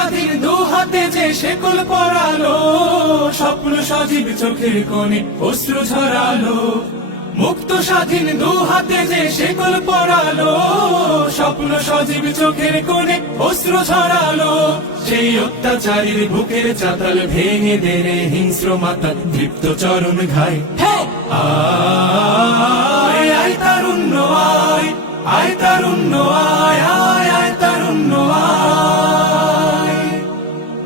স্বাধীন দু হাতে যে শেকল পরালো স্বপ্ন সজীব চোখের কোণে অশ্রু ঝরালো। মুক্ত স্বাধীন দু হাতে যে শেকল পরালো স্বপ্ন সজীব চোখের কোণে অশ্রু ঝরালো। সেই অত্যাচারীর বুকের চাতাল ভেঙে দেরে হিংস্র মাতা তৃপ্ত চরণ ঘাই। আয় আয় তারুণ্য আয় আয় তারুণ্য আয়।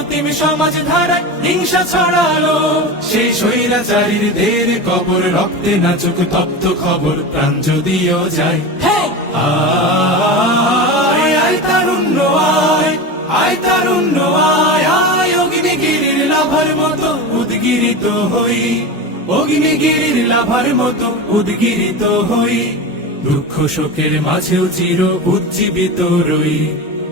ভ্রাতৃ প্রতিম সমাজ ধারায় হিংসা ছড়ালো। সেই স্বৈরাচারীর দের কবর, রক্তে নাচুক তপ্ত খবর, প্রাণ যদিও যায়। আয় আয় উদ্গিরিত হই। লাভার মতো উদ্গিরিত হই। দুঃখ শোকের মাঝেও চির উজ্জীবিত রই।